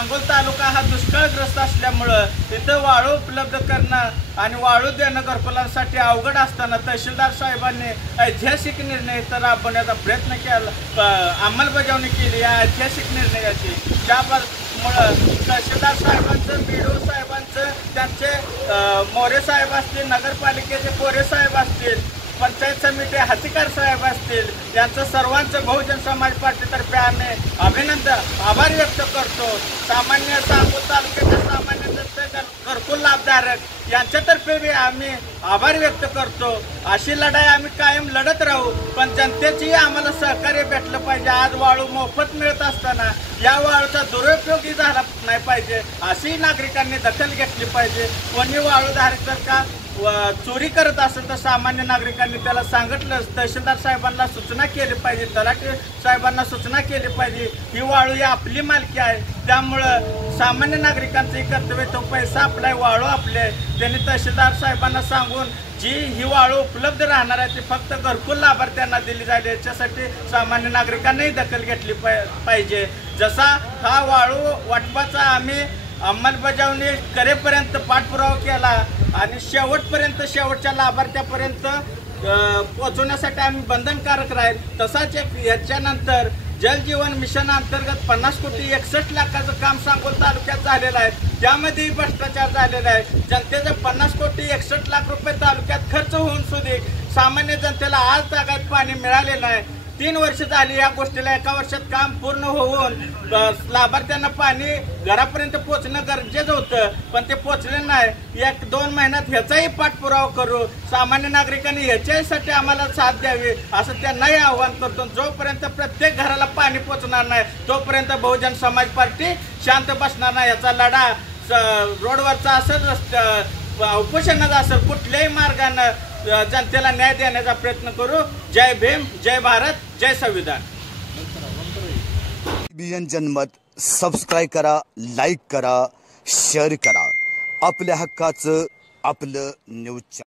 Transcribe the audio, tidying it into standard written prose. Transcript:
सांगोल तालुका हा दुष्काळग्रस्त असल्यामुळं तिथं वाळू उपलब्ध करणं आणि वाळू देणं घरकुलांसाठी अवघड असताना तहसीलदार साहेबांनी ऐतिहासिक निर्णय इथं राबवण्याचा प्रयत्न केला, अंमलबजावणी केली या ऐतिहासिक निर्णयाची। त्यामुळं तहसीलदार साहेबांचं, बीडीओ साहेबांचं, त्यांचे मोरे साहेब असतील, नगरपालिकेचे कोरे साहेब असतील, पंचायत समिती हातीकार साहेब असतील, यांचं सर्वांचं बहुजन समाज पार्टीतर्फे आम्ही अभिनंदन आभार व्यक्त करतो। सामान्य सांगोल तालुक्याच्या सामान्य जनतेच्या घरकुल लाभधारक यांच्यातर्फे बी आम्ही आभार व्यक्त करतो। अशी लढाई आम्ही कायम लढत राहू, पण जनतेचीही आम्हाला सहकार्य भेटलं पाहिजे। आज वाळू मोफत मिळत असताना या वाळूचा दुरुपयोगही झाला नाही पाहिजे, अशी नागरिकांनी दखल घेतली पाहिजे। कोणी वाळूधारक जर का चोरी करत असेल तर सामान्य नागरिकांनी त्याला सांगितलं, तहसीलदार साहेबांना सूचना केली पाहिजे, तलाठी साहेबांना सूचना केली पाहिजे। ही वाळू ही आपली मालकी आहे, त्यामुळं सामान्य नागरिकांचंही कर्तव्य, तो पैसा आपला आहे, वाळू आपले आहे। त्यांनी तहसीलदार साहेबांना सांगून जी ही वाळू उपलब्ध राहणार आहे ती फक्त घरकुल लाभार्थ्यांना दिली जाईल, याच्यासाठी सामान्य नागरिकांनाही दखल घेतली पाहिजे। जसा हा वाळू वाटपाचा आम्ही अंमलबजावणी करेपर्यंत पाठपुरावा केला आणि शेवटपर्यंत शेवटच्या लाभार्थ्यापर्यंत पोहोचवण्यासाठी आम्ही बंधनकारक राहील, तसाच एक याच्यानंतर जल जीवन मिशन अंतर्गत 50,61,00,000 काम सांगोल तालुक्यात झालेलं आहे। त्यामध्येही भ्रष्टाचार झालेला आहे। जनतेचं 50,61,00,000 तालुक्यात खर्च होऊन सुद्धा सामान्य जनतेला आज तागायत पाणी मिळालेलं आहे। 3 वर्ष झाली या गोष्टीला, 1 वर्षात काम पूर्ण होऊन लाभार्थ्यांना पाणी घरापर्यंत पोहोचणं गरजेचं होतं, पण ते पोहोचले नाही। 1-2 महिन्यात ह्याचाही पाठपुरावा करू, सामान्य नागरिकांनी ह्याच्यासाठी आम्हाला साथ द्यावी असं त्यांनाही आव्हान करतो। जोपर्यंत प्रत्येक घराला पाणी पोहोचणार नाही तोपर्यंत बहुजन समाज पार्टी शांत बसणार नाही। याचा लढा रोडवरचा असेल, उपोषणाचा असेल, कुठल्याही मार्गानं जनतेला न्याय देण्याचा प्रयत्न करू। जय भीम, जय भारत, जय संविधान। जनमत सबस्क्राईब करा, लाईक करा, शेअर करा। आपल्या हक्काचं आपलं न्यूज।